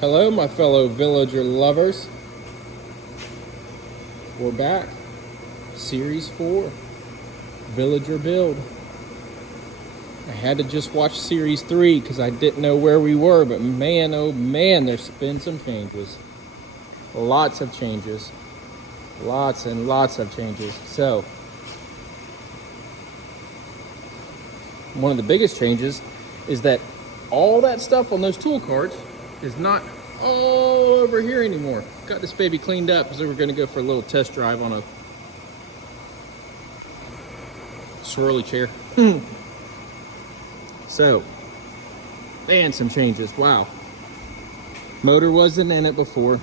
Hello, my fellow villager lovers. We're back. Series 4, Villager Build. I had to just watch Series 3 because I didn't know where we were, but man, oh man, there's been some changes. Lots of changes. Lots and lots of changes. So, one of the biggest changes is that all that stuff on those tool carts is not all over here anymore. Got this baby cleaned up because we're going to go for a little test drive on a swirly chair. So, man, some changes. Wow. Motor wasn't in it before.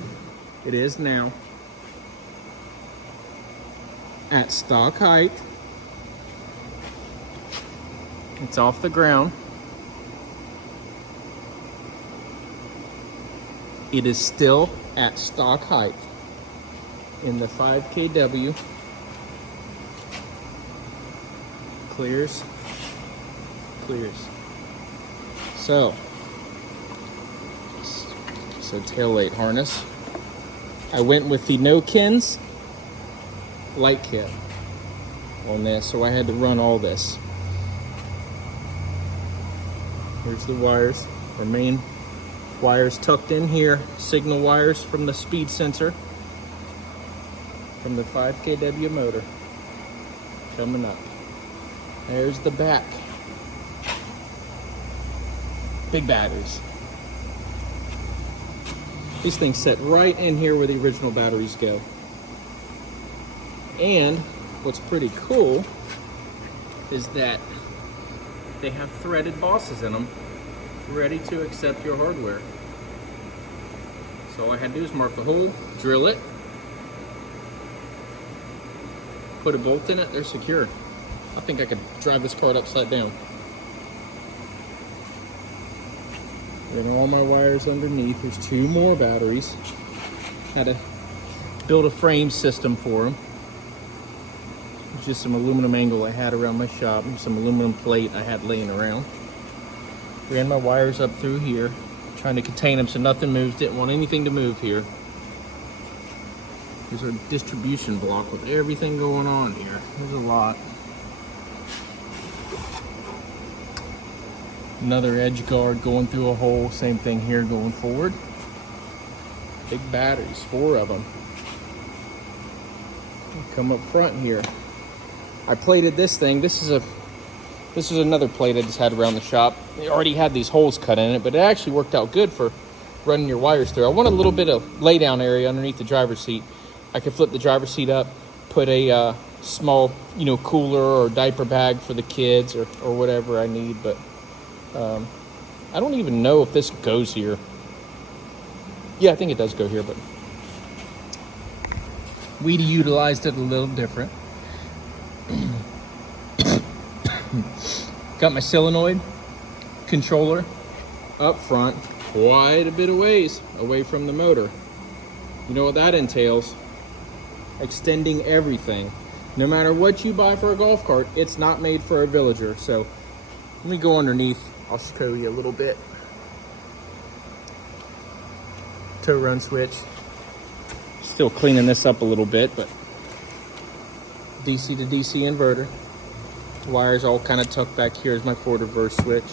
It is now. At stock height. It's off the ground. It is still at stock height in the 5 kW. Clears. So tail light harness. I went with the No-Kins light kit on this, so I had to run all this. Here's the wires. The main wires tucked in here. Signal wires from the speed sensor from the 5 kW motor coming up. There's the back. Big batteries. These things sit right in here where the original batteries go. And what's pretty cool is that they have threaded bosses in them, ready to accept your hardware. So all I had to do is mark the hole, drill it, put a bolt in it, they're secure. I think I could drive this cart upside down. Run all my wires underneath. There's 2 more batteries. Had to build a frame system for them. It's just some aluminum angle I had around my shop and some aluminum plate I had laying around. Ran my wires up through here, trying to contain them so nothing moves. Didn't want anything to move here. Here's our distribution block with everything going on here. There's a lot. Another edge guard going through a hole. Same thing here going forward. Big batteries, 4 of them. Come up front here. I plated this thing. This is another plate I just had around the shop. It already had these holes cut in it, but it actually worked out good for running your wires through. I want a little bit of lay down area underneath the driver's seat. I could flip the driver's seat up, put a small, cooler or diaper bag for the kids or whatever I need, but I don't even know if this goes here. Yeah, I think it does go here, but we utilized it a little different. Got my solenoid controller up front, quite a bit of ways away from the motor. You know what that entails? Extending everything. No matter what you buy for a golf cart, it's not made for a villager. So let me go underneath. I'll show you a little bit. Tow run switch. Still cleaning this up a little bit, but DC to DC inverter. Wires all kind of tucked back here is my forward reverse switch.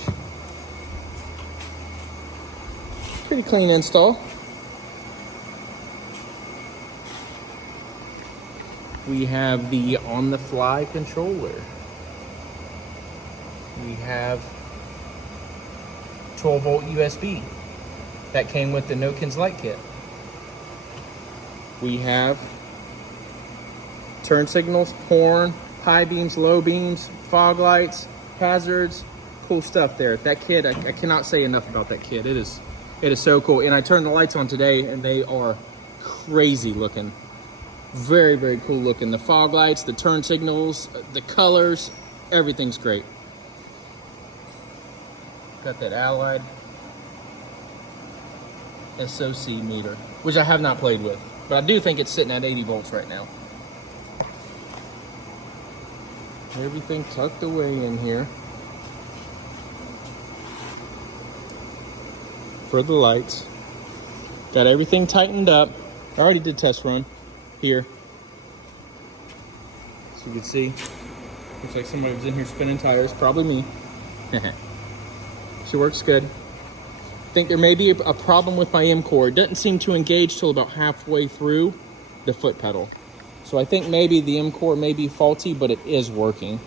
Pretty clean install. We have the on-the-fly controller. We have 12-volt USB that came with the No-Kins light kit. We have turn signals, horn, high beams, low beams, fog lights, hazards, cool stuff there. That kit, I cannot say enough about that kit. It is so cool. And I turned the lights on today and they are crazy looking. Very, very cool looking. The fog lights, the turn signals, the colors, everything's great. Got that Allied SOC meter, which I have not played with, but I do think it's sitting at 80 volts right now. Everything tucked away in here for the lights. Got everything tightened up. I already did test run here. So you can see, looks like somebody was in here spinning tires, probably me. She works good. I think there may be a problem with my M-core. It doesn't seem to engage till about halfway through the foot pedal. So I think maybe the M-core may be faulty, but it is working.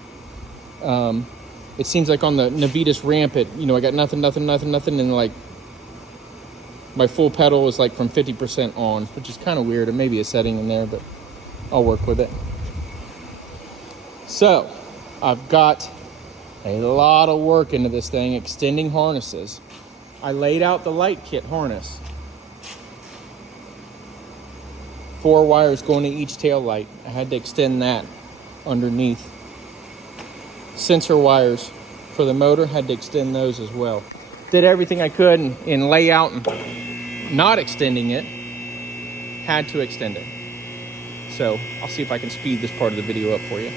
It seems like on the Navitas ramp, I got nothing, and like my full pedal is like from 50% on, which is kind of weird. There may be a setting in there, but I'll work with it. So I've got a lot of work into this thing, extending harnesses. I laid out the light kit harness. 4 wires going to each tail light. I had to extend that underneath. Sensor wires for the motor, had to extend those as well. Did everything I could in layout and not extending it. Had to extend it. So I'll see if I can speed this part of the video up for you.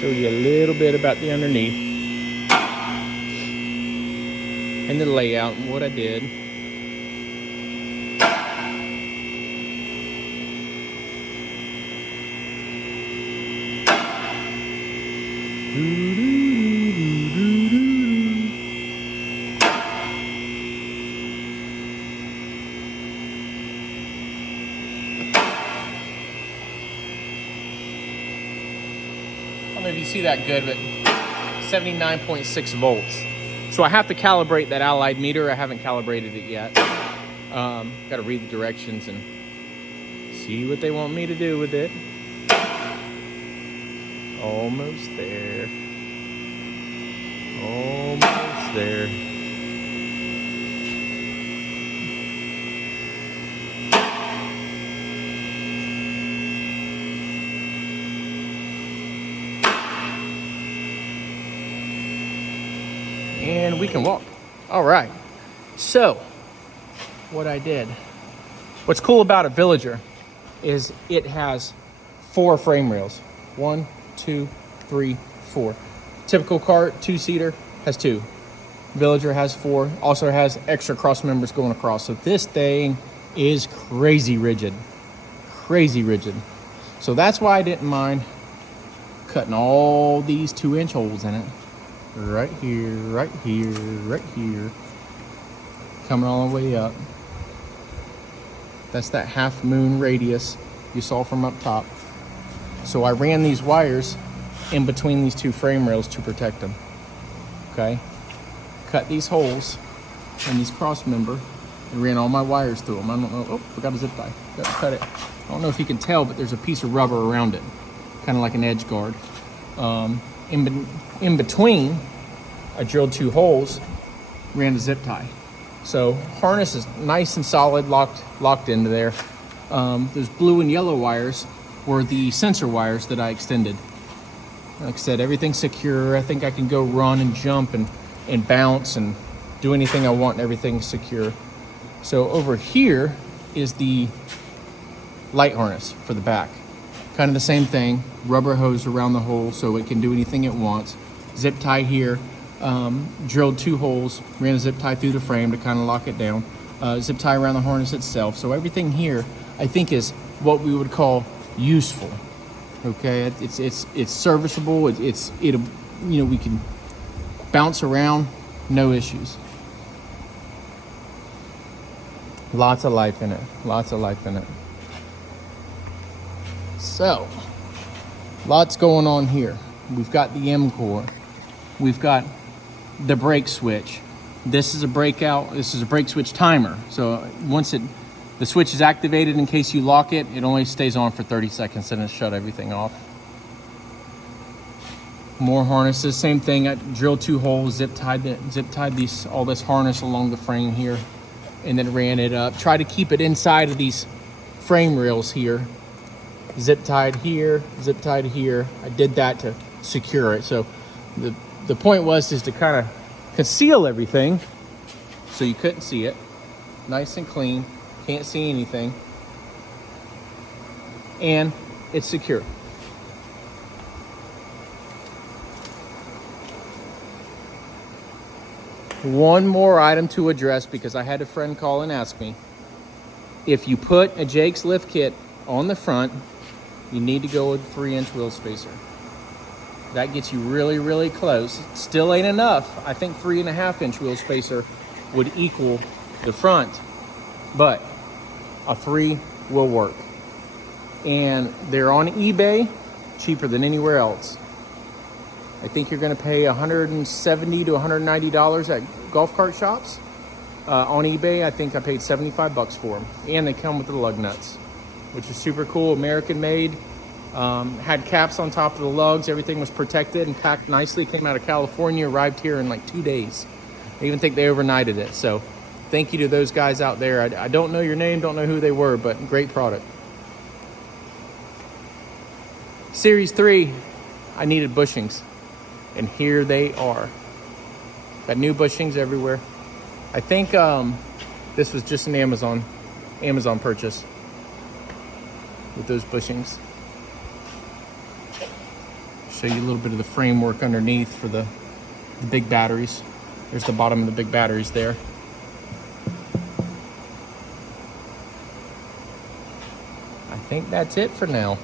Show you a little bit about the underneath and the layout and what I did. I don't know if you see that good, but 79.6 volts. So I have to calibrate that Allied meter. I haven't calibrated it yet. Got to read the directions and see what they want me to do with it. Almost there. Almost there. And we can walk. All right. So, what I did. What's cool about a Villager is it has 4 frame rails. 1, 2, 3, 4. Typical cart, 2-seater, has 2. Villager has 4. Also has extra cross members going across. So this thing is crazy rigid. Crazy rigid. So that's why I didn't mind cutting all these 2-inch holes in it. Right here, right here, right here. Coming all the way up. That's that half moon radius you saw from up top. So I ran these wires in between these 2 frame rails to protect them. Okay? Cut these holes in these cross member and ran all my wires through them. I don't know. Oh, forgot a zip tie. Got to cut it. I don't know if you can tell, but there's a piece of rubber around it. Kind of like an edge guard. In between, I drilled 2 holes, ran a zip tie. So harness is nice and solid, locked into there. Those blue and yellow wires were the sensor wires that I extended. Like I said, everything's secure. I think I can go run and jump and bounce and do anything I want, and everything's secure. So over here is the light harness for the back. Kind of the same thing, rubber hose around the hole so it can do anything it wants. Zip tie here, drilled 2 holes, ran a zip tie through the frame to kind of lock it down. Zip tie around the harness itself. So everything here, I think, is what we would call useful. Okay, it's serviceable. It'll we can bounce around, no issues. Lots of life in it. Lots of life in it. So, lots going on here. We've got the M-core. We've got the brake switch. This is a breakout. This is a brake switch timer. So once the switch is activated, in case you lock it, it only stays on for 30 seconds and it'll shut everything off. More harnesses, same thing. I drilled 2 holes, zip tied all this harness along the frame here, and then ran it up. Try to keep it inside of these frame rails here. Zip tied here, zip tied here. I did that to secure it. So the point was just to kind of conceal everything so you couldn't see it. Nice and clean. Can't see anything. and it's secure. One more item to address, because I had a friend call and ask me. If you put a Jake's lift kit on the front, you need to go with 3-inch wheel spacer. That gets you really, really close. Still ain't enough. I think 3.5-inch wheel spacer would equal the front, but a 3 will work. And they're on eBay, cheaper than anywhere else. I think you're gonna pay $170 to $190 at golf cart shops. On eBay, I think I paid $75 for them. And they come with the lug nuts, which is super cool, American made. Had caps on top of the lugs. Everything was protected and packed nicely. Came out of California, arrived here in like 2 days. I even think they overnighted it. So thank you to those guys out there. I don't know your name, don't know who they were, but great product. Series 3, I needed bushings. And here they are. Got new bushings everywhere. I think this was just an Amazon purchase with those bushings. Show you a little bit of the framework underneath for the big batteries. There's the bottom of the big batteries there. I think that's it for now.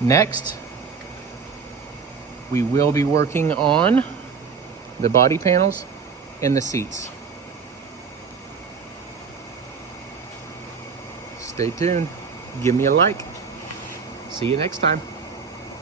Next, we will be working on the body panels and the seats. Stay tuned. Give me a like. See you next time.